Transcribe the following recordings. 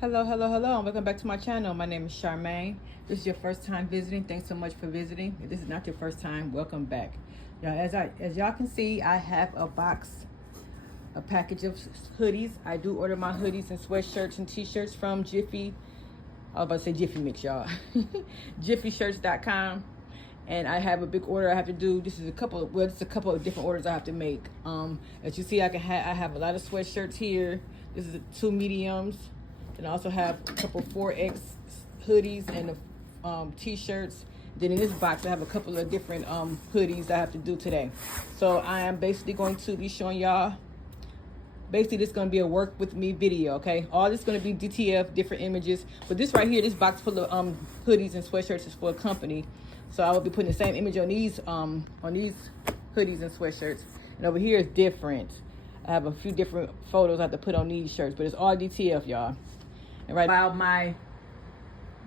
Hello, hello, hello, and welcome back to my channel. My name is Charmaine. If this is your first time visiting, thanks so much for visiting. If this is not your first time, welcome back. Y'all, as y'all can see, I have a package of hoodies. I do order my hoodies and sweatshirts and t-shirts from Jiffy. I was about to say Jiffy Mix, y'all. JiffyShirts.com. And I have a big order I have to do. This is a couple of different orders I have to make. As you see, I have a lot of sweatshirts here. This is 2 mediums. And I also have a couple 4X hoodies and t-shirts. Then in this box, I have a couple of different hoodies I have to do today. So I am basically going to be showing y'all. Basically, this is going to be a work with me video, okay? All this is going to be DTF, different images. But this right here, this box full of hoodies and sweatshirts is for a company. So I will be putting the same image on these hoodies and sweatshirts. And over here is different. I have a few different photos I have to put on these shirts, but it's all DTF, y'all. And right while my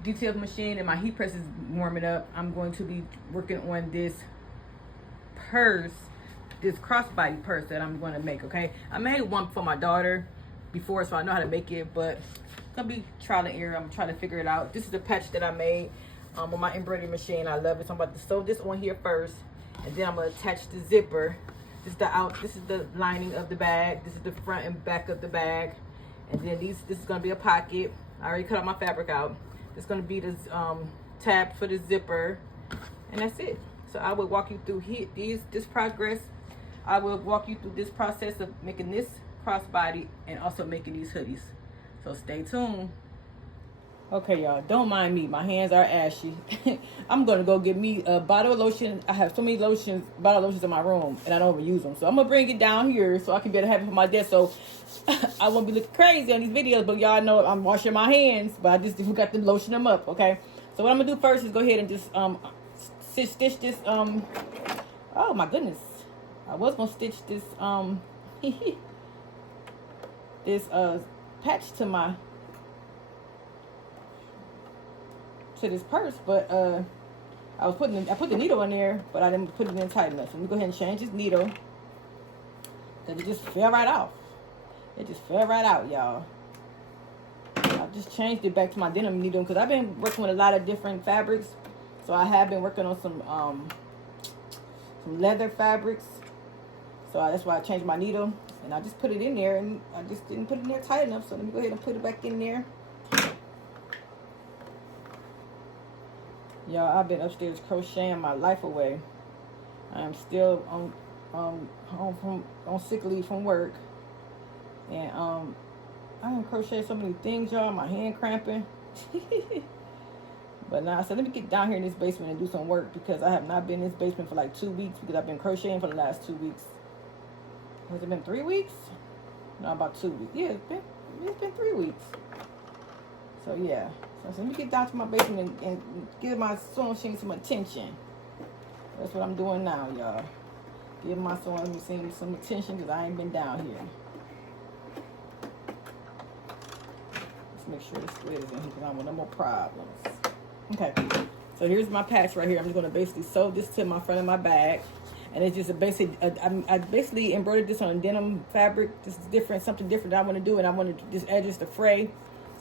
DTF machine and my heat press is warming up, I'm going to be working on this purse, this crossbody purse that I'm going to make, okay? I made one for my daughter before, so I know how to make it, but it's going to be trial and error. I'm trying to figure it out. This is the patch that I made on my embroidery machine. I love it. So I'm about to sew this on here first, and then I'm going to attach the zipper. This is the lining of the bag. This is the front and back of the bag. And then this is going to be a pocket. I already cut all my fabric out. This is going to be this tab for the zipper. And that's it. So I will walk you through this progress. I will walk you through this process of making this crossbody and also making these hoodies. So stay tuned. Okay, y'all, don't mind me. My hands are ashy. I'm going to go get me a bottle of lotion. I have so many bottle lotions in my room, and I don't ever use them. So I'm going to bring it down here so I can be able to have it for my desk. So I won't be looking crazy on these videos, but y'all know I'm washing my hands, but I just forgot to lotion them up, okay? So what I'm going to do first is go ahead and just stitch this, oh my goodness. I was going to stitch this, this patch to this purse, but I put the needle in there, but I didn't put it in tight enough. So let me go ahead and change this needle, because it just fell right off. It just fell right out, y'all. I just changed it back to my denim needle because I've been working with a lot of different fabrics. So I have been working on some leather fabrics. So that's why I changed my needle, and I just put it in there, and I just didn't put it in there tight enough. So let me go ahead and put it back in there. Y'all, I've been upstairs crocheting my life away. I am still on sick leave from work, and I done crocheted so many things, y'all. My hand cramping. But now I said, let me get down here in this basement and do some work, because I have not been in this basement for like 2 weeks, because I've been crocheting for the last 2 weeks. Has it been 3 weeks? No, about 2 weeks. Yeah, it's been 3 wees. So yeah. So let me get down to my basement and give my sewing machine some attention. That's what I'm doing now, y'all. Give my sewing machine some attention, because I ain't been down here. Let's make sure this thread is in here, because I don't want no more problems. Okay, so here's my patch right here. I'm just going to basically sew this to my front of my bag. And it's just a basic, I basically embroidered this on denim fabric. This is different, something different that I want to do. And I want to just add just the fray,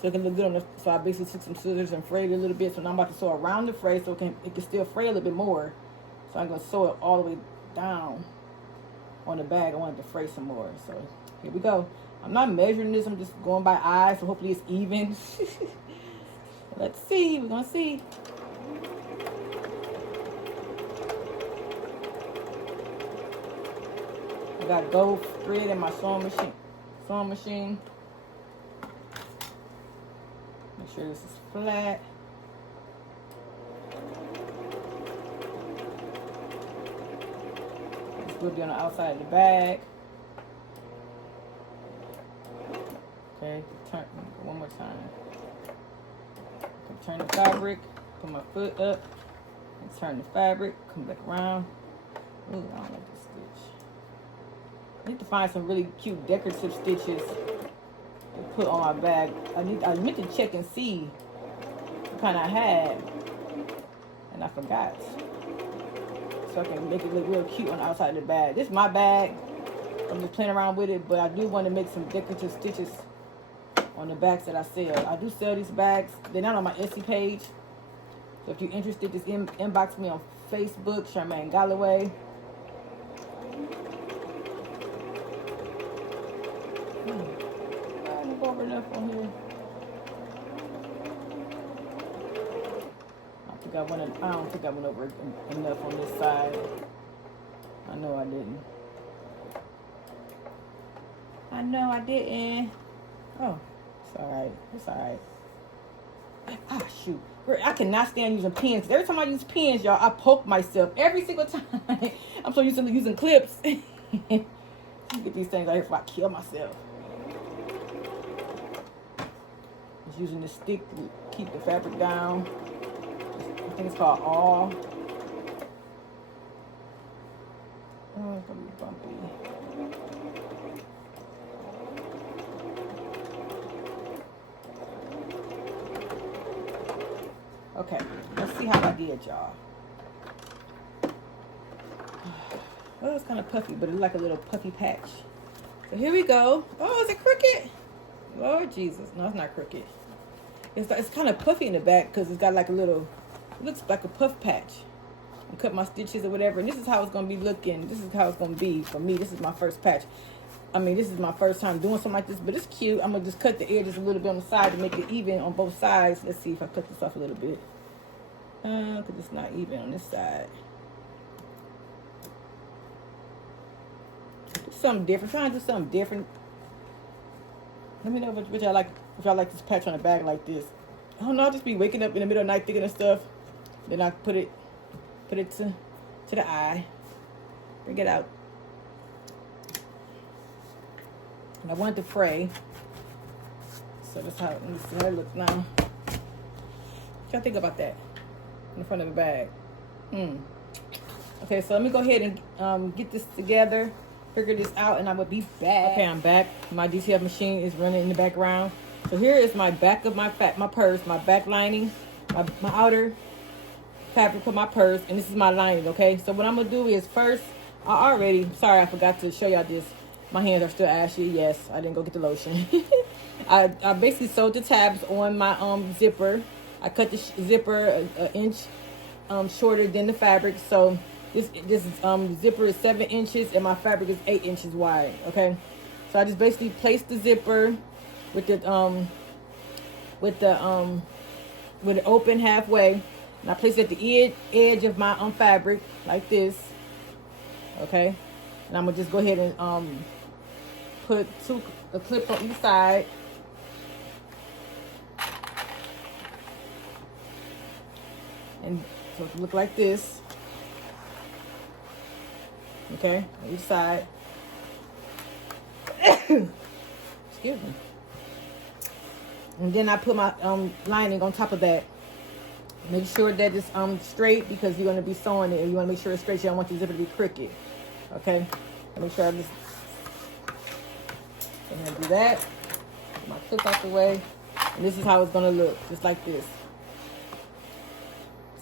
so it can look good on the, so I basically took some scissors and frayed it a little bit. So now I'm about to sew around the fray, so it can still fray a little bit more. So I'm going to sew it all the way down on the bag. I wanted to fray some more. So here we go. I'm not measuring this. I'm just going by eye, so hopefully it's even. Let's see. We're going to see. I got gold thread in my sewing machine. Make sure this is flat. This will be on the outside of the bag. Okay, turn one more time. Turn the fabric, put my foot up, and turn the fabric, come back around. Ooh, I don't like this stitch. I need to find some really cute decorative stitches to put on my bag. I meant to check and see what kind I had, and I forgot. So I can make it look real cute on the outside of the bag. This is my bag. I'm just playing around with it, but I do want to make some decorative stitches on the bags that I sell. I do sell these bags. They're not on my Etsy page. So if you're interested, just inbox me on Facebook, Charmaine Galloway. I don't go over enough on here. I don't think I went over enough on this side. I know I didn't. I know I didn't. Oh, it's alright. It's alright. Ah, shoot. I cannot stand using pens. Every time I use pens, y'all, I poke myself. Every single time. I'm so used to using clips. Get these things out here before I kill myself. Just using the stick to keep the fabric down. I think it's called awl. Oh, it's gonna be bumpy. Okay, let's see how I did, y'all. Well, it's kind of puffy, but it's like a little puffy patch. So here we go. Oh, is it crooked? Lord Jesus. No, it's not crooked. It's kind of puffy in the back because it's got like a little, it looks like a puff patch. I cut my stitches or whatever, and this is how it's going to be looking. This is how it's going to be for me. This is my first patch. I mean, this is my first time doing something like this, but it's cute. I'm going to just cut the edges a little bit on the side to make it even on both sides. Let's see if I cut this off a little bit. Because it's not even on this side. Do something different. Trying to do something different. Let me know if y'all like this patch on the back like this. I don't know, I'll just be waking up in the middle of the night thinking of stuff. Then I put it to the eye. Bring it out. And I wanted to fray. So that's how it looks now. What y'all think about that? In the front of the bag. Okay, so let me go ahead and get this together, figure this out, and I will be back. Okay, I'm back. My DTF machine is running in the background. So here is my back of my purse, my back lining, my outer fabric for my purse, and this is my lining, okay? So what I'm gonna do is first, sorry, I forgot to show y'all this. My hands are still ashy. Yes, I didn't go get the lotion. I basically sewed the tabs on my zipper. I cut the zipper an inch shorter than the fabric. So this zipper is 7 inches and my fabric is 8 inches wide. Okay, so I just basically placed the zipper with it open halfway, and I place it at the edge of my fabric like this. Okay, and I'm gonna just go ahead and put a clip on each side. And so it look like this. Okay, on each side. Excuse me. And then I put my lining on top of that. Make sure that it's straight because you're gonna be sewing it, and you wanna make sure it's straight. You don't want the zipper to be crooked. Okay. Make sure I just do that. Put my clip out the way, and this is how it's gonna look, just like this.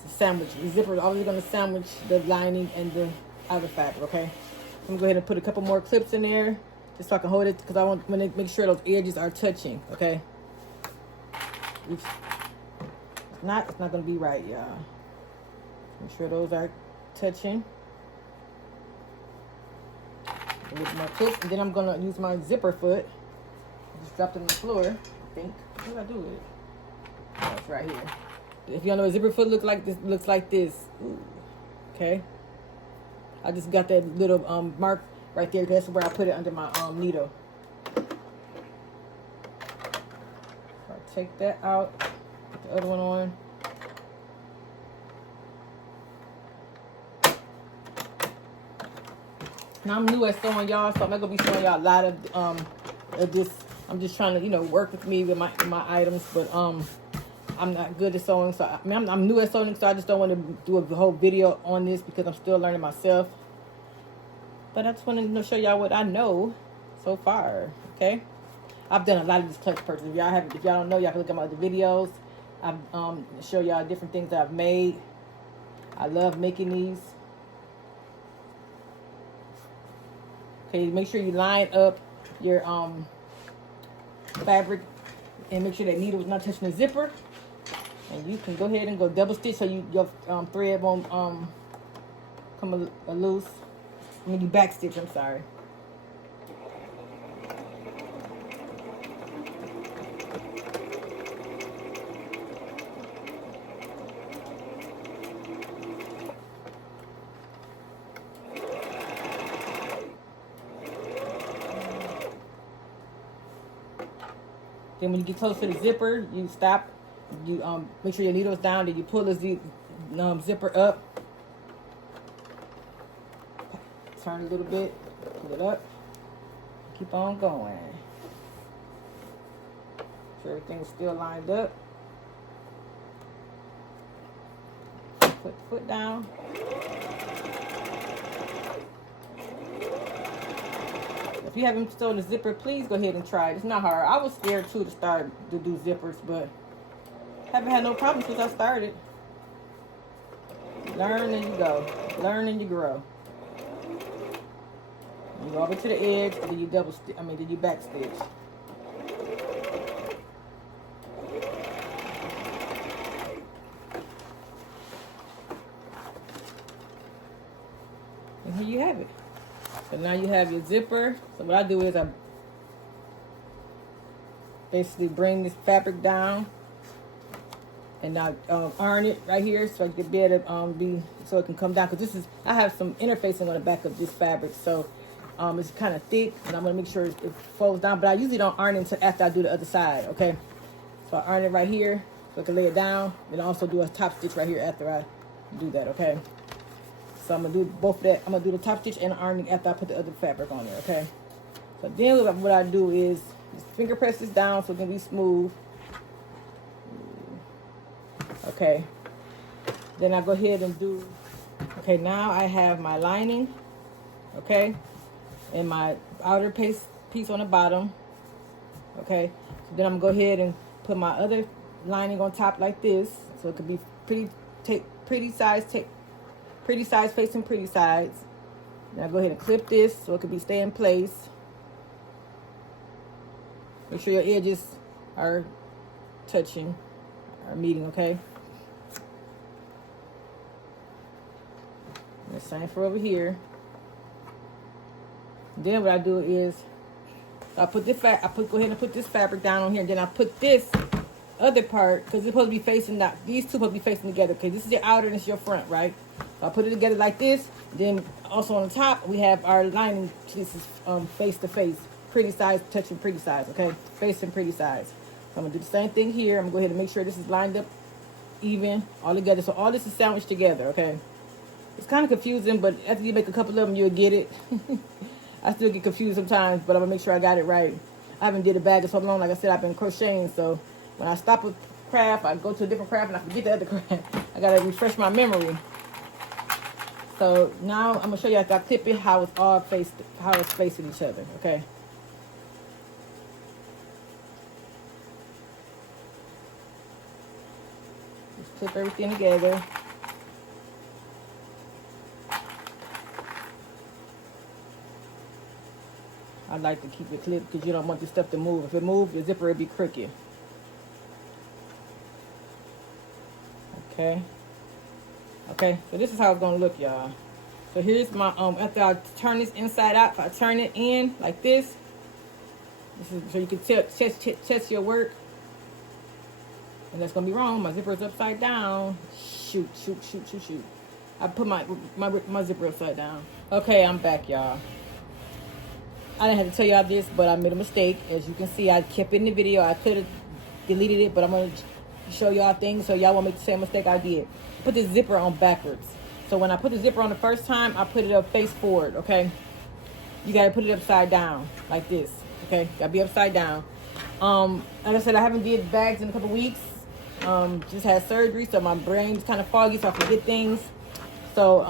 Sandwich. The zipper is always going to sandwich the lining and the outer fabric, okay? I'm going to go ahead and put a couple more clips in there just so I can hold it because I want to make sure those edges are touching, okay? It's not going to be right, y'all. Make sure those are touching. With my clips, and then I'm going to use my zipper foot. I just dropped it on the floor, I think. What did I do with it? Oh, it's right here. If you don't know what zipper foot looks like this. Ooh. Okay. I just got that little mark right there. That's where I put it under my needle. So I take that out, put the other one on. Now I'm new at sewing, y'all, so I'm not gonna be showing y'all a lot of this. I'm just trying to, work with me with my items, but I'm not good at sewing, so I mean, I'm new at sewing, so I just don't want to do a whole video on this because I'm still learning myself. But I just want to show y'all what I know so far. Okay, I've done a lot of these clutch purchases. If y'all don't know, y'all can look at my other videos. I've show y'all different things that I've made. I love making these. Okay, make sure you line up your fabric and make sure that needle is not touching the zipper. And you can go ahead and go double stitch so your thread won't come loose. I mean, you back stitch, I'm sorry. Then when you get close to the zipper, you stop. You make sure your needle is down. Then you pull the zipper up. Turn a little bit. Pull it up. Keep on going. Make sure everything's still lined up. Put the foot down. If you haven't stolen the zipper, please go ahead and try it. It's not hard. I was scared too to start to do zippers, but haven't had no problem since I started. Learn and you go. Learn and you grow. You go over to the edge, and then you then you back stitch. And here you have it. So now you have your zipper. So what I do is I basically bring this fabric down and I iron it right here so I can be able to so it can come down, because I have some interfacing on the back of this fabric, so it's kind of thick and I'm gonna make sure it folds down. But I usually don't iron it until after I do the other side. Okay, so I iron it right here so I can lay it down, and also do a top stitch right here after I do that. Okay. So I'm going to do both of that. I'm going to do the top stitch and ironing after I put the other fabric on there, okay? So then what I do is just finger press this down so it can be smooth. Okay. Then I go ahead and do, okay, now I have my lining, okay? And my outer piece on the bottom, okay? So then I'm going to go ahead and put my other lining on top like this. So it could be pretty size facing pretty sides. Now go ahead and clip this so it can stay in place. Make sure your edges are touching, are meeting, okay? And the same for over here. Then what I do is I put this go ahead and put this fabric down on here, and then I put this other part, because it's supposed to be facing that. These two supposed to be facing together. Okay, this is your outer and this is your front, right? So I put it together like this. Then also on the top we have our lining pieces face to face, pretty size touching pretty size. Okay, face and pretty size. So I'm gonna do the same thing here. I'm gonna go ahead and make sure this is lined up even all together. So all this is sandwiched together. Okay, it's kind of confusing, but after you make a couple of them, you'll get it. I still get confused sometimes, but I'm gonna make sure I got it right. I haven't did a bag in so long. Like I said, I've been crocheting, so when I stop with craft, I go to a different craft and I forget the other craft. I gotta refresh my memory. So now I'm gonna show you after I clip it how it's facing each other. Okay. Just clip everything together. I like to keep it clipped because you don't want this stuff to move. If it moves, the zipper will be crooked. Okay. Okay, so this is how it's gonna look, y'all. So here's my after I turn this inside out, if I turn it in like this is so you can test your work. And that's gonna be wrong. My zipper is upside down. Shoot. I put my zipper upside down. Okay, I'm back, y'all. I didn't have to tell y'all this, but I made a mistake. As you can see, I kept it in the video. I could have deleted it, but I'm gonna show y'all things so y'all won't make the same mistake I did. Put the zipper on backwards. So when I put the zipper on the first time, I put it up face forward, okay? You gotta put it upside down, like this, okay? Gotta be upside down. Like I said, I haven't did bags in a couple weeks. Just had surgery, so my brain's kind of foggy, so I forget things. So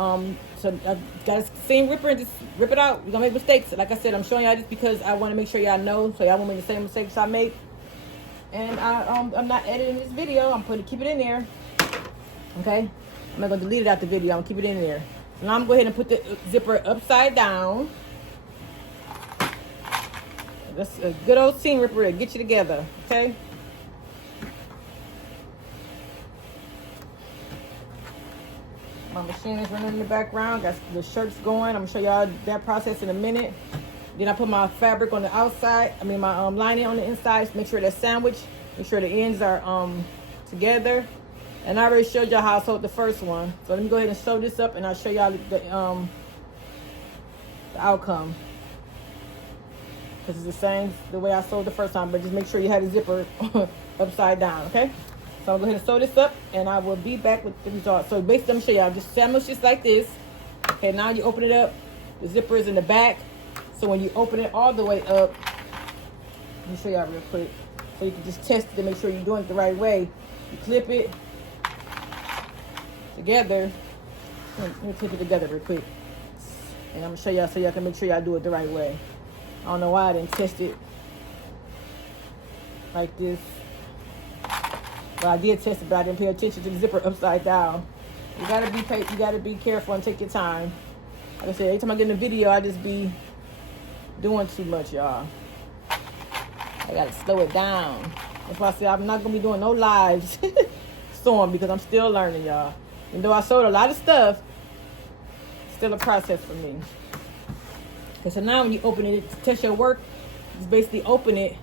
I got a seam ripper and just rip it out. You're gonna make mistakes. Like I said, I'm showing y'all this because I want to make sure y'all know, so y'all won't make the same mistakes I make. And I'm not editing this video. I'm keep it in there. Okay, I'm not gonna delete it out the video. I'm gonna keep it in there. Now I'm gonna go ahead and put the zipper upside down. That's a good old seam ripper to get you together. Okay, My machine is running in the background. Got the shirts going. I'm gonna show y'all that process in a minute. Then I put my fabric on the outside. I mean my lining on the inside. Make sure that's sandwiched. Make sure the ends are together. And I already showed y'all how I sewed the first one. So let me go ahead and sew this up, and I'll show y'all the outcome. Because it's the same the way I sewed the first time, but just make sure you have the zipper upside down, okay? So I'll go ahead and sew this up, and I will be back with the result. So basically, I'm gonna show y'all just sandwich this like this. Okay, now you open it up. The zipper is in the back. So when you open it all the way up, let me show y'all real quick. So you can just test it to make sure you're doing it the right way. You clip it together. Let me clip it together real quick. And I'm gonna show y'all so y'all can make sure y'all do it the right way. I don't know why I didn't test it like this. Well, I did test it, but I didn't pay attention to the zipper upside down. You gotta be careful and take your time. Like I said, every time I get in a video, I just be doing too much, y'all. I gotta slow it down. That's why I said I'm not gonna be doing no lives sewing because I'm still learning, y'all. Even though I sewed a lot of stuff, it's still a process for me. Okay, so now when you open it to test your work, just basically open it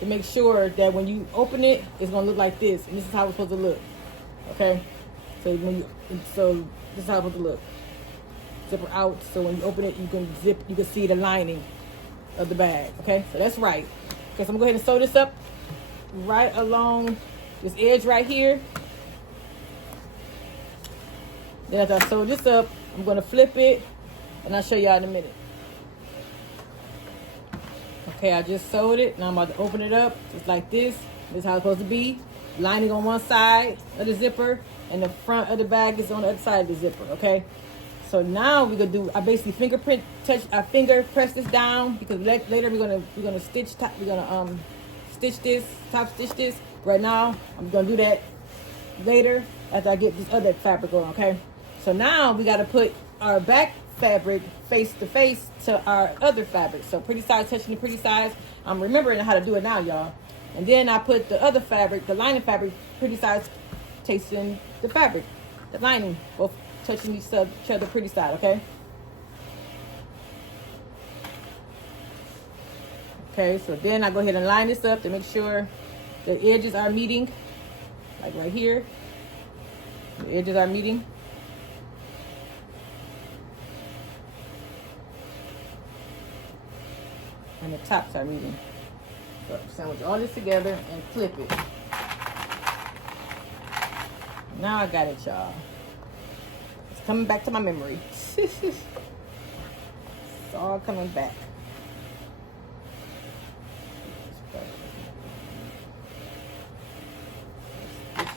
to make sure that when you open it, it's gonna look like this, and this is how it's supposed to look. Okay, so this is how it's supposed to look. Zipper out, so when you open it, you can see the lining of the bag. Okay, so that's right. Okay, so I'm gonna go ahead and sew this up right along this edge right here. Then after I sew this up, I'm gonna flip it, and I'll show y'all in a minute. Okay, I just sewed it. Now I'm about to open it up just like this. This is how it's supposed to be. Lining on one side of the zipper, and the front of the bag is on the other side of the zipper. Okay. So now we're gonna do. I basically finger press this down because later we're gonna stitch stitch this, top stitch this. Right now I'm gonna do that later after I get this other fabric on. Okay. So now we gotta put our back fabric face to face to our other fabric. So pretty sides touching the pretty sides. I'm remembering how to do it now, y'all. And then I put the other fabric, the lining fabric, pretty sides tasting the fabric, the lining, both touching each other pretty side, okay? Okay, so then I go ahead and line this up to make sure the edges are meeting, like right here. The edges are meeting. And the tops are meeting. So sandwich all this together and flip it. Now I got it, y'all. It's coming back to my memory. It's all coming back.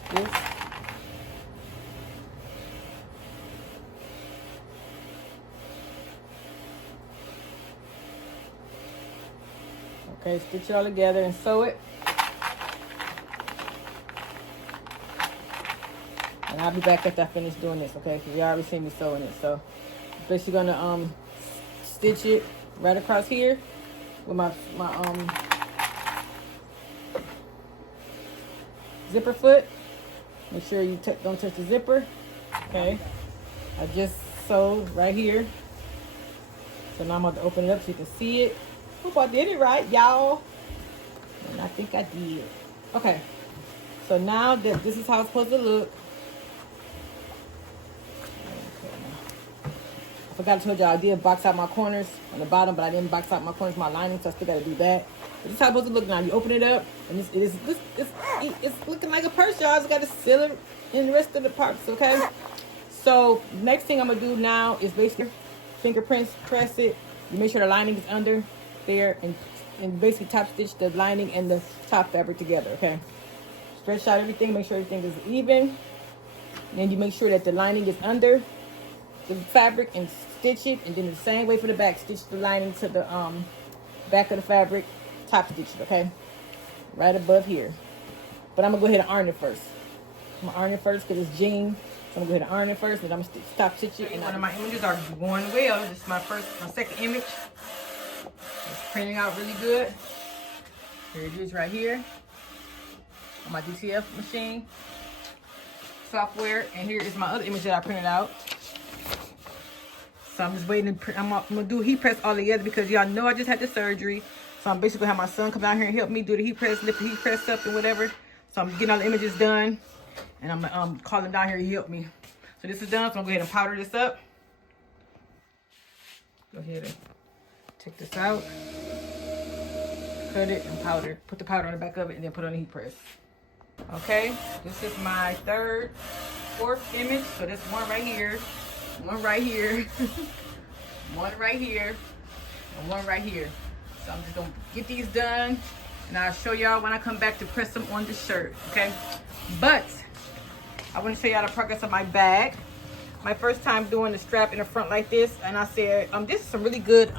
This. Okay, stitch it all together and sew it. And I'll be back after I finish doing this, okay? Because you already seen me sewing it. So, basically gonna stitch it right across here with my zipper foot. Make sure you don't touch the zipper. Okay. I just sewed right here. So now I'm going to open it up so you can see it. Hope I did it right, y'all. And I think I did. Okay. So now that this is how it's supposed to look. I forgot to tell y'all I did box out my corners on the bottom, but I didn't box out my corners, my lining, so I still got to do that. But this is how it's supposed to look now. You open it up, and it's looking like a purse, y'all. It's got to seal it in the rest of the parts, okay? So next thing I'm going to do now is basically fingerprints, press it. You make sure the lining is under there, and basically top stitch the lining and the top fabric together, okay? Stretch out everything, make sure everything is even. And then you make sure that the lining is under the fabric and stitch it, and then the same way for the back, stitch the lining to the back of the fabric, top stitch it, okay? Right above here. But I'm gonna go ahead and iron it first. I'm gonna iron it first because it's jean. So I'm gonna go ahead and iron it first, and I'm gonna top stitch it. And one of my images are going well. This is my second image. It's printing out really good. Here it is right here on my DTF machine. software, and here is my other image that I printed out. So I'm just waiting to print. I'm gonna do heat press all together because y'all know I just had the surgery. So I'm basically have my son come down here and help me do the heat press, lift the heat press up and whatever. So I'm getting all the images done, and I'm calling down here to help me. So this is done. So I'm gonna go ahead and powder this up. Go ahead and take this out, cut it, and powder. Put the powder on the back of it, and then put it on the heat press. Okay, this is my fourth image. So this one right here, one right here, one right here, and one right here. So I'm just gonna get these done, and I'll show y'all when I come back to press them on the shirt. Okay, but I want to show y'all the progress of my bag. My first time doing the strap in the front like this, and I said, this is some really good,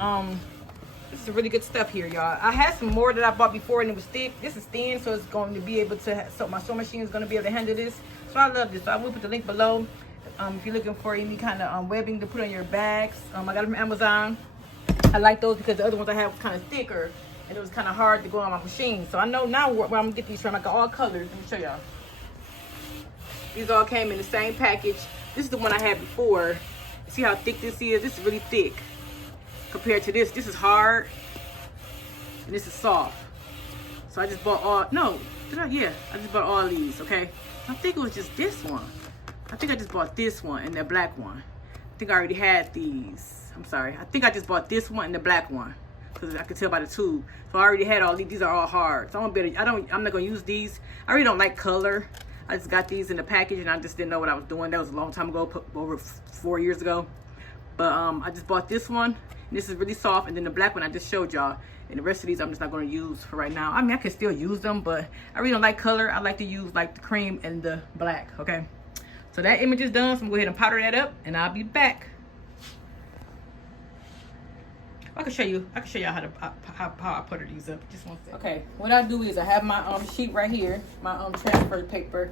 this is really good stuff here, y'all. I had some more that I bought before, and it was thick. This is thin, so it's going to be able to, so my sewing machine is going to be able to handle this. So I love this. So I will put the link below if you're looking for any kind of webbing to put on your bags. I got them from Amazon. I like those because the other ones I had was kind of thicker, and it was kind of hard to go on my machine. So I know now where I'm going to get these from. I got all colors. Let me show y'all. These all came in the same package. This is the one I had before. See how thick this is? This is really thick compared to this. This is hard and this is soft. So I just bought all, I just bought all these, okay? I think it was just this one. I think I just bought this one and the black one. I think I already had these. I'm sorry. I think I just bought this one and the black one because I could tell by the tube. So I already had all these. These are all hard. So I'm not gonna use these. I really don't like color. I just got these in the package and I just didn't know what I was doing. That was a long time ago, over 4 years ago. But I just bought this one. And this is really soft. And then the black one I just showed y'all. And the rest of these I'm just not going to use for right now. I mean, I can still use them, but I really don't like color. I like to use like the cream and the black, okay? So that image is done. So I'm going to go ahead and powder that up and I'll be back. I can show y'all how I powder these up. Just one second. Okay, what I do is I have my sheet right here, my transfer paper,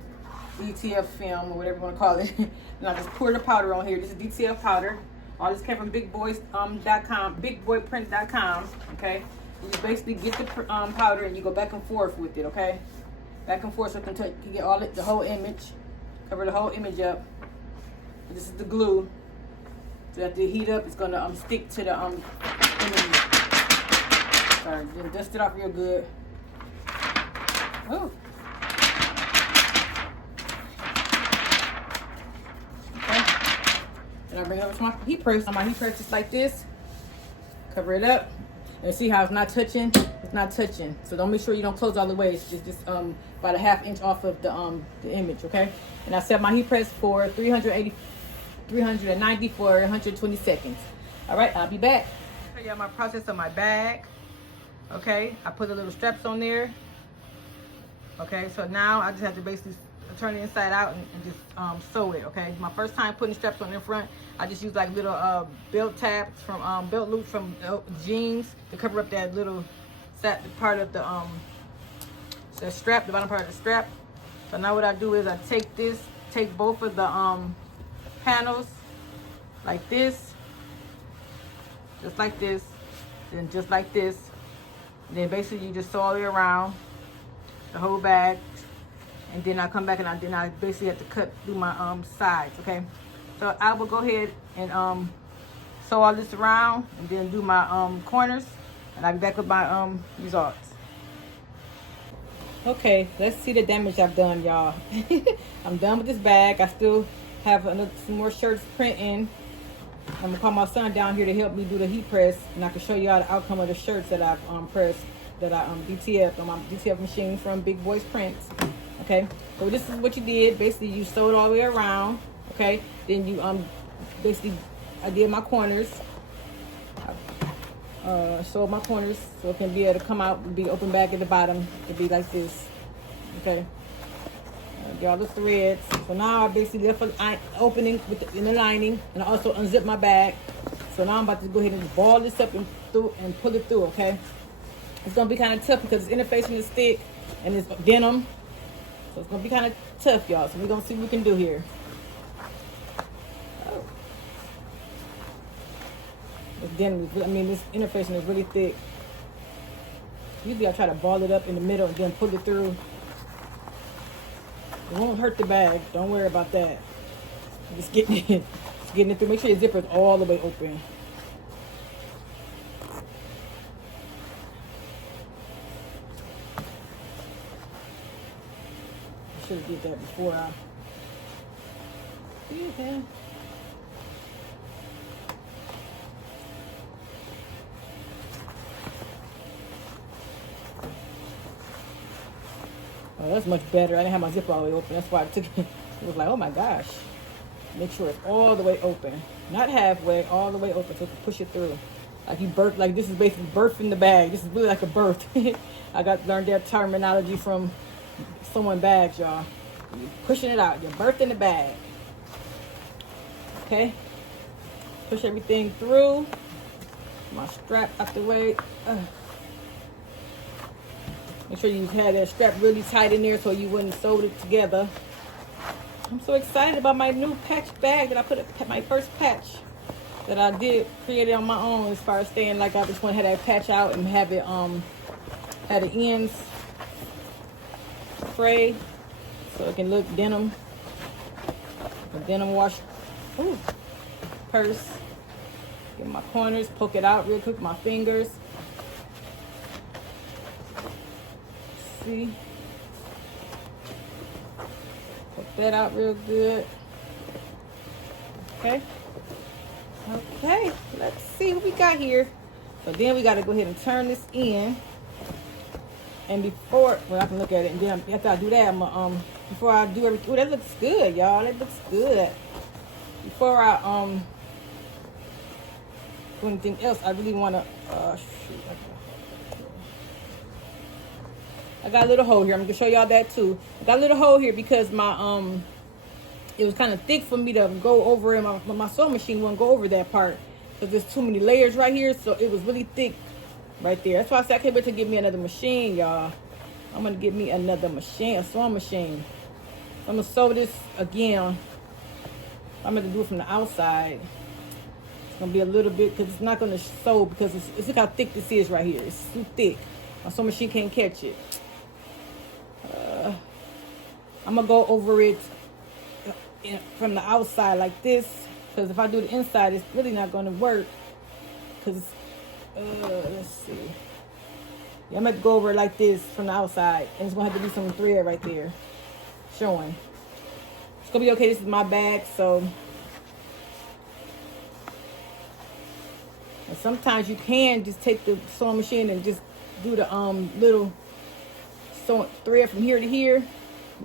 DTF film or whatever you want to call it, and I just pour the powder on here. This is DTF powder. All this came from bigboyprint.com. Okay, you just basically get the powder and you go back and forth with it. Okay, back and forth so you can get the whole image, cover the whole image up. This is the glue. So that the heat up, it's gonna stick to the image. Sorry, then dust it off real good. Oh. Okay. Then I bring it over to my heat press. On my heat press just like this. Cover it up. And see how it's not touching? It's not touching. So don't make sure you don't close all the way. It's just about a ½ inch off of the image, okay? And I set my heat press for 390 for 120 seconds. All right, I'll be back. I'll show you my process of my bag. Okay, I put the little straps on there. Okay, so now I just have to basically turn it inside out and just sew it. Okay, my first time putting straps on in front, I just used like little belt tabs from belt loops from jeans to cover up that little part of the strap, the bottom part of the strap. So now what I do is I take both of the panels like this, just like this, then just like this. And then basically you just sew all the way around the whole bag, and then I come back and I basically have to cut through my sides. Okay, so I will go ahead and sew all this around and then do my corners, and I'll be back with my results. Okay, let's see the damage I've done, y'all. I'm done with this bag. I still have some more shirts printing. I'm gonna call my son down here to help me do the heat press, and I can show you all the outcome of the shirts that I've pressed, that I DTF on my DTF machine from Big Boys Prints. Okay, so this is what you did. Basically, you sewed all the way around. Okay, then you basically I did my corners. Sewed my corners so it can be able to come out and be open back at the bottom to be like this. Okay. Get all the threads. So now I basically left an opening in the lining, and I also unzip my bag. So now I'm about to go ahead and ball this up and pull it through. Okay, it's gonna be kind of tough because it's interfacing the stick and it's denim, so it's gonna be kind of tough, y'all. So we're gonna see what we can do here. Oh. This denim, this interfacing is really thick. Usually I try to ball it up in the middle and then pull it through. It won't hurt the bag. Don't worry about that. Just getting it, through. Make sure your zipper is all the way open. I should have did that before I. Yeah. Oh, that's much better. I didn't have my zipper all the way open. That's why I took it. It was like, oh my gosh. Make sure it's all the way open. Not halfway, all the way open so you can push it through. Like you birth, like this is basically birthing the bag. This is really like a birth. I learned that terminology from sewing bags, y'all. You're pushing it out. You're birthing the bag. Okay? Push everything through. My strap out the way. Make sure you had that strap really tight in there so you wouldn't sew it together. I'm so excited about my new patch bag that I put my first patch that I created on my own, as far as staying like I just want to have that patch out and have it at the ends fray so it can look denim. A denim wash purse. Get my corners, poke it out real quick with my fingers. See? Poke that out real good. Okay. Okay, let's see what we got here. So then we got to go ahead and turn this in. And before, well, I can look at it, and then after I do that, I'm gonna, before I do everything, oh, that looks good, y'all. That looks good. Before I do anything else, I really want to, shoot. I got a little hole here. I'm gonna show y'all that too. I got a little hole here because my it was kind of thick for me to go over, and my sewing machine won't go over that part because there's too many layers right here. So it was really thick right there. That's why I said I can't wait to get me another machine, y'all. I'm gonna get me another machine, a sewing machine. So I'm gonna sew this again. I'm gonna do it from the outside. It's gonna be a little bit because it's not gonna sew because it's look how thick this is right here. It's too thick. My sewing machine can't catch it. I'm gonna go over it from the outside like this, because if I do the inside, it's really not gonna work. Because let's see. Yeah, I'm gonna go over it like this from the outside, and it's gonna have to be some thread right there showing. It's gonna be okay. This is my bag, so. And sometimes you can just take the sewing machine and just do the little sewing thread from here to here,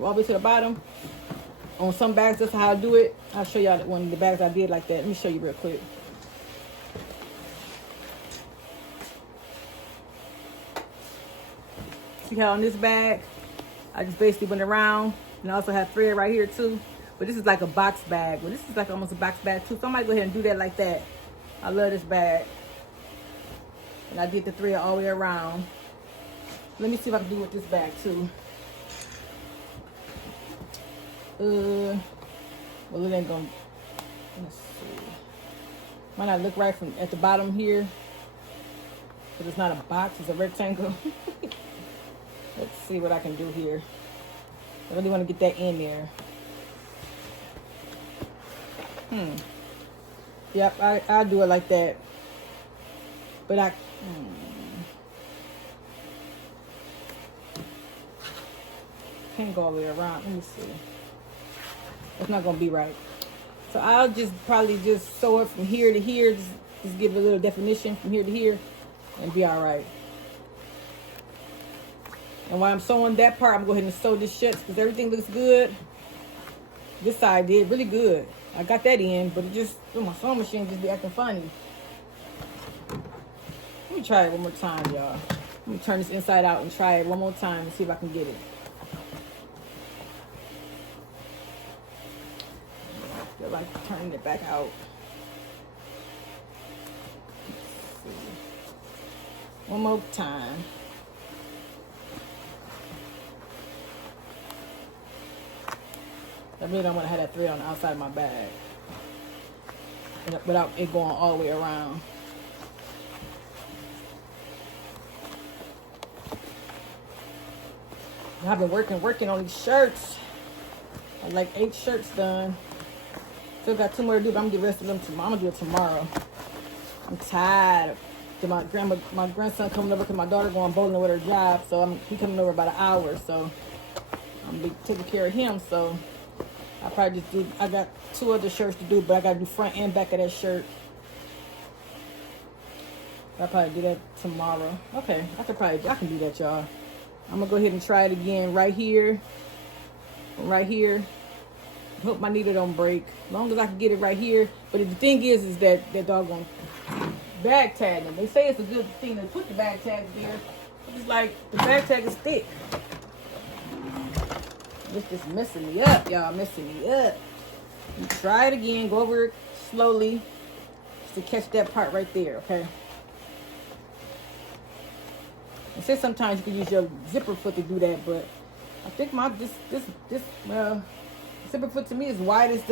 all the way to the bottom. On some bags, that's how I do it. I'll show y'all one of the bags I did like that. Let me show you real quick. See how on this bag, I just basically went around, and I also have thread right here too. But this is like a box bag. Well, this is like almost a box bag too. So I might go ahead and do that like that. I love this bag. And I did the thread all the way around. Let me see if I can do it with this bag too. Well, it ain't gonna, let's see. Might not look right from at the bottom here, because it's not a box, it's a rectangle. Let's see what I can do here. I really want to get that in there. Yep, I'll do it like that. But can't go all the way around. Let me see. It's not gonna be right. So I'll just probably just sew it from here to here, just give it a little definition from here to here, and be all right. And while I'm sewing that part, I'm going to go ahead and sew this shut because everything looks good. This side did really good. I got that in, but it just, my sewing machine just be acting funny. Let me try it one more time, y'all. Let me turn this inside out and try it one more time and see if I can get it. I feel like turning it back out. Let's see. One more time. I really don't want to have that thread on the outside of my bag without it going all the way around. I've been working on these shirts. got like 8 shirts done. Still got 2 more to do, but I'm gonna get the rest of them tomorrow. I'm gonna do it tomorrow. I'm tired. My grandson coming over because my daughter going bowling with her job, so he coming over about an hour, so I'm gonna be taking care of him. So I probably just do. I got 2 other shirts to do, but I gotta do front and back of that shirt. I'll probably do that tomorrow. Okay, I can do that, y'all. I'm gonna go ahead and try it again right here. Right here. Hope my needle don't break. As long as I can get it right here. But the thing is that doggone bag tag them. They say it's a good thing to put the bag tags there. It's like the bag tag is thick. It's just messing me up, y'all. Messing me up. You try it again. Go over it slowly just to catch that part right there, okay? It says sometimes you can use your zipper foot to do that, but I think zipper foot to me is wide as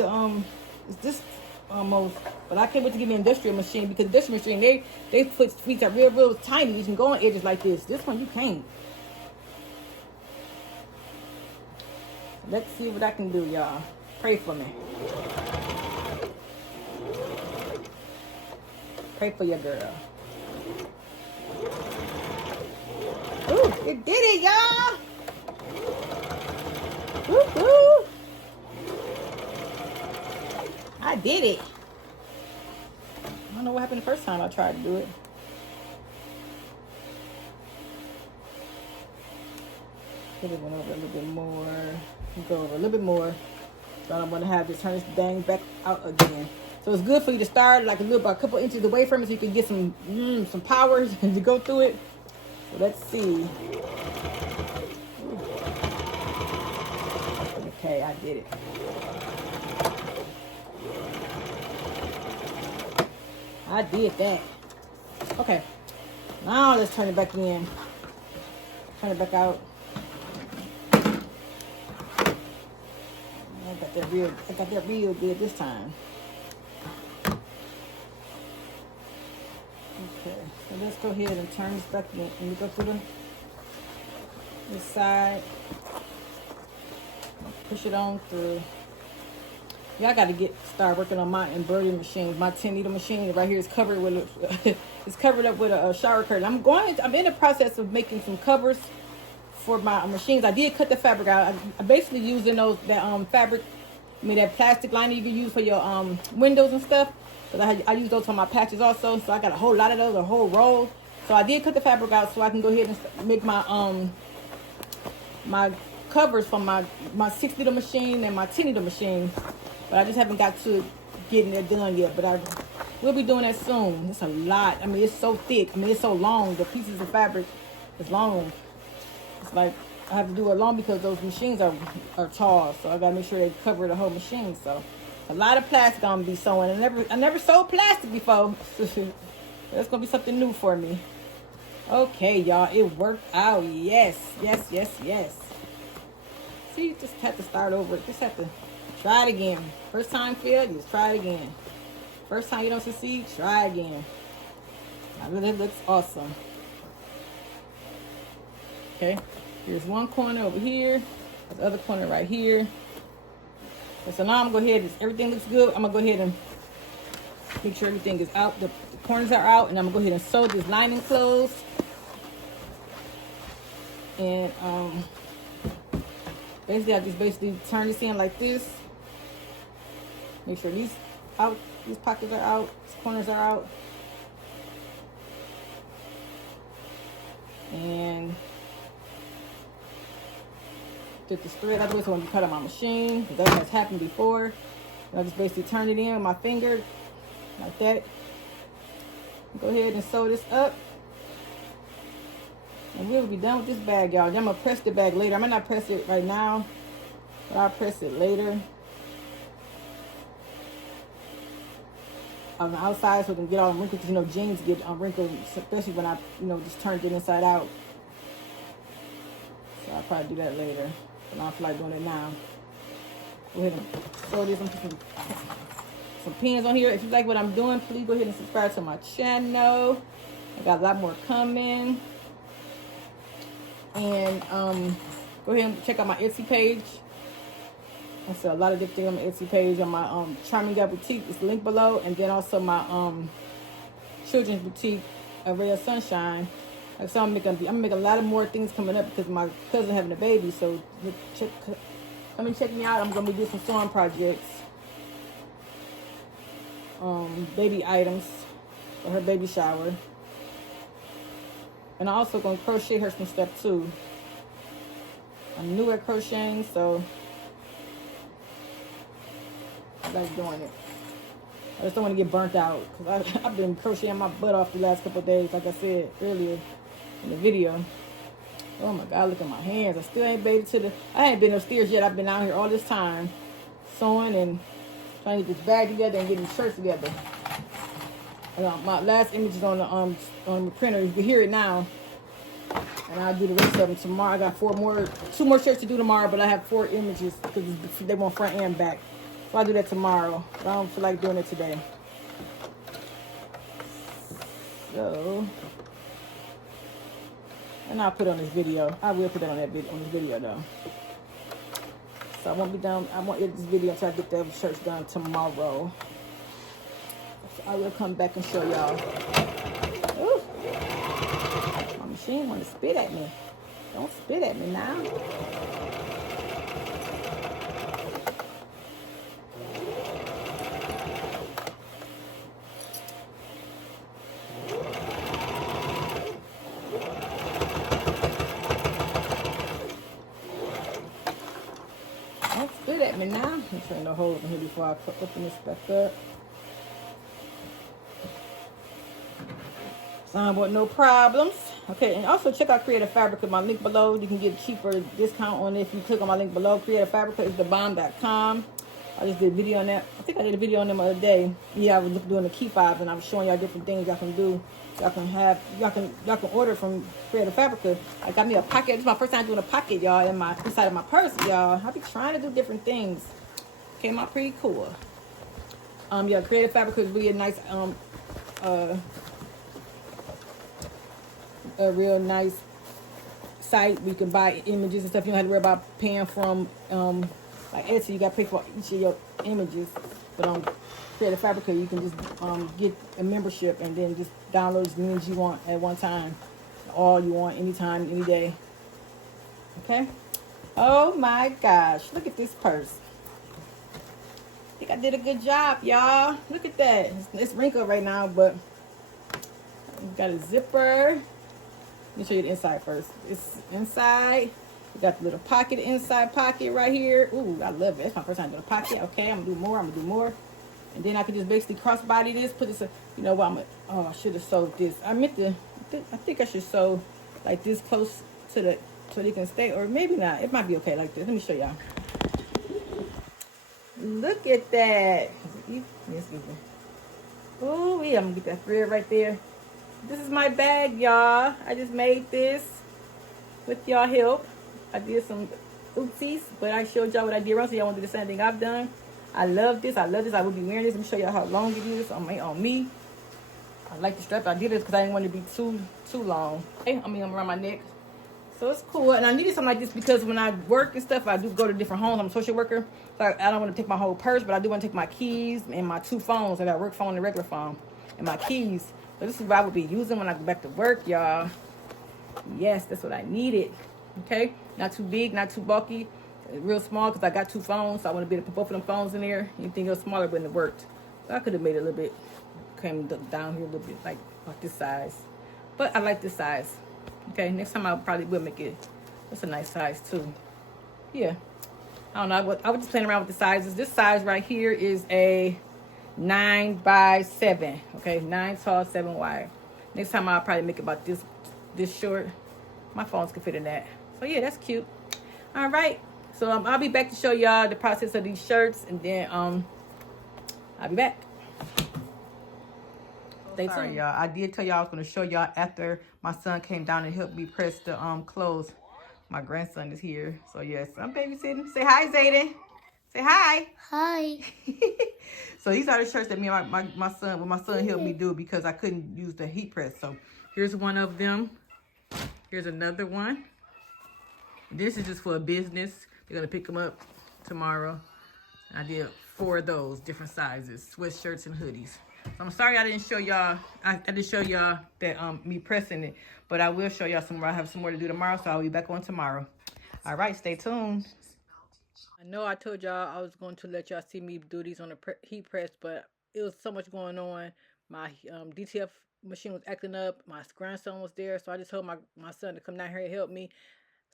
it's this almost. But I can't wait to get the industrial machine, because the industrial machine, they put feet are real tiny. You can go on edges like this. This one you can't. Let's see what I can do, y'all. Pray for me. Pray for your girl. Ooh, it did it, y'all. Woo-hoo. I did it. I don't know what happened the first time I tried to do it. Put it over a little bit more. Go over a little bit more. So I don't want to have to turn this dang back out again. So it's good for you to start like a couple inches away from it, so you can get some power to go through it. So let's see. Okay, I did it. I did that. Okay. Now let's turn it back in. Turn it back out. I got that real good this time. Okay, so let's go ahead and turn this back in. Let me go through this side. Push it on through. Yeah, I got to start working on my embroidery machine. My 10 needle machine right here is covered with it's covered up with a shower curtain. I'm in the process of making some covers for my machines. I did cut the fabric out. I'm basically using fabric, that plastic lining you can use for your windows and stuff. Because I use those for my patches also. So I got a whole lot of those, a whole roll. So I did cut the fabric out so I can go ahead and make my my covers from my 6 needle machine and my 10 needle machine. But I just haven't got to getting it done yet. But I will be doing that soon. It's a lot. I mean, it's so thick. I mean, it's so long. The pieces of fabric is long. It's like I have to do it long because those machines are tall. So I got to make sure they cover the whole machine. So a lot of plastic I'm gonna be sewing. I never sewed plastic before. That's gonna be something new for me. Okay, y'all, it worked out. Yes. See, you just have to start over. Just have to try it again. First time failed, just try it again. First time you don't succeed, try again. Now, it looks awesome. Okay, here's one corner over here. There's the other corner right here. So now I'm going to go ahead, everything looks good. I'm going to go ahead and make sure everything is out. The corners are out. And I'm going to go ahead and sew this lining closed. And basically, I just turn this in like this. Make sure these pockets are out. These corners are out. And get this thread out of the way so when you cut on my machine, because that has happened before. And I just basically turn it in with my finger like that. Go ahead and sew this up. And we'll be done with this bag, y'all. I'm gonna press the bag later. I might not press it right now, but I'll press it later on the outside so it can get all wrinkled, because jeans get wrinkled, especially when I just turned it inside out. So I'll probably do that later. But I don't feel like doing it now. Go ahead and throw this. Some pins on here. If you like what I'm doing, please go ahead and subscribe to my channel. I got a lot more coming. And go ahead and check out my Etsy page. I sell a lot of different things on my Etsy page. On my Charminggal boutique, it's linked below, and then also my children's boutique, A Ray of Sunshine. Like, so I'm gonna make a lot of more things coming up because my cousin having a baby. So come and check me out. I'm gonna be doing some sewing projects, baby items for her baby shower, and I'm also gonna crochet her some stuff too. I'm new at crocheting, so I like doing it. I just don't want to get burnt out because I've been crocheting my butt off the last couple of days, like I said earlier in the video. Oh my God, look at my hands. I still ain't made it I ain't been upstairs yet. I've been out here all this time sewing and trying to get this bag together and getting the shirts together. My last image is on the printer. You can hear it now. And I'll do the rest of them tomorrow. I got 2 more shirts to do tomorrow, but I have 4 images because they want front and back. So I'll do that tomorrow. But I don't feel like doing it today. So, and I'll put it on this video. I will put it on this video though. So I won't be done. I won't edit this video until I get the shirts done tomorrow. So I will come back and show y'all. Ooh. My machine want to spit at me. Don't spit at me now. Don't spit at me now. I'm trying to hold it here before I open this back up. With no problems. Okay, and also check out Creative Fabrica, my link below. You can get a cheaper discount on it if you click on my link below. Creative Fabrica is thebomb.com. I just did a video on that. I think I did a video on them the other day. Yeah, I was doing the key fobs and I was showing y'all different things y'all can do. Y'all can order from Creative Fabrica. I got me a pocket. This is my first time doing a pocket, y'all, inside of my purse, y'all. I be trying to do different things. Came out pretty cool. Yeah, Creative Fabrica is really a nice a real nice site where you can buy images and stuff. You don't have to worry about paying from like Etsy. You got to pay for each of your images. But on Creative Fabrica, you can just get a membership and then just download as many as you want at one time. All you want, anytime, any day. Okay? Oh my gosh. Look at this purse. I think I did a good job, y'all. Look at that. It's wrinkled right now, but it's got a zipper. Let me show you the inside first. It's inside. We got the little pocket, inside pocket right here. Ooh, I love it. It's my first time doing a pocket. Okay, I'm gonna do more. And then I can just basically crossbody this, put this, you know what, I should have sewed this. I think I should sew like this close to the, so they can stay, or maybe not. It might be okay like this. Let me show y'all. Look at that. Ooh, yeah, I'm gonna get that thread right there. This is my bag, y'all. I just made this with y'all help. I did some oopsies, but I showed y'all what I did wrong, so y'all want to do the same thing I've done. I love this. I will be wearing this. Let me show y'all how long it is on me. I like the strap. I did this because I didn't want it to be too long. Okay, I'm around my neck. So it's cool. And I needed something like this because when I work and stuff, I do go to different homes. I'm a social worker. So I don't want to take my whole purse, but I do want to take my keys and my 2 phones. I got a work phone and a regular phone. And my keys. So this is what I would be using when I go back to work, y'all. Yes, that's what I needed. Okay? Not too big, not too bulky. Real small because I got 2 phones. So I want to be able to put both of them phones in there. Anything else smaller wouldn't have worked. So I could have made it a little bit, came down here a little bit, like this size. But I like this size. Okay, next time I probably will make it. That's a nice size too. Yeah. I don't know. I was just playing around with the sizes. This size right here is a 9 by 7. Okay, 9 tall, 7 wide. Next time I'll probably make it about this short. My phones can fit in that. So yeah, that's cute. All right. So I'll be back to show y'all the process of these shirts, and then I'll be back. Sorry, y'all. I did tell y'all I was going to show y'all after my son came down and helped me press the clothes. My grandson is here. So yes, I'm babysitting. Say hi, Zayden. Say hi. Hi. So these are the shirts that me and my son helped me do because I couldn't use the heat press. So here's one of them. Here's another one. This is just for a business. They're going to pick them up tomorrow. I did 4 of those different sizes, sweatshirts and hoodies. So I'm sorry I didn't show y'all. I didn't show y'all that me pressing it, but I will show y'all some more. I have some more to do tomorrow, so I'll be back on tomorrow. All right, stay tuned. I know I told y'all I was going to let y'all see me do these on the heat press, but it was so much going on. My DTF machine was acting up. My grandson was there, so I just told my son to come down here and help me.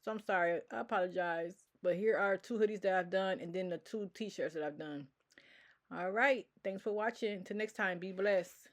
So I'm sorry. I apologize. But here are 2 hoodies that I've done and then the 2 t-shirts that I've done. All right. Thanks for watching. Until next time, be blessed.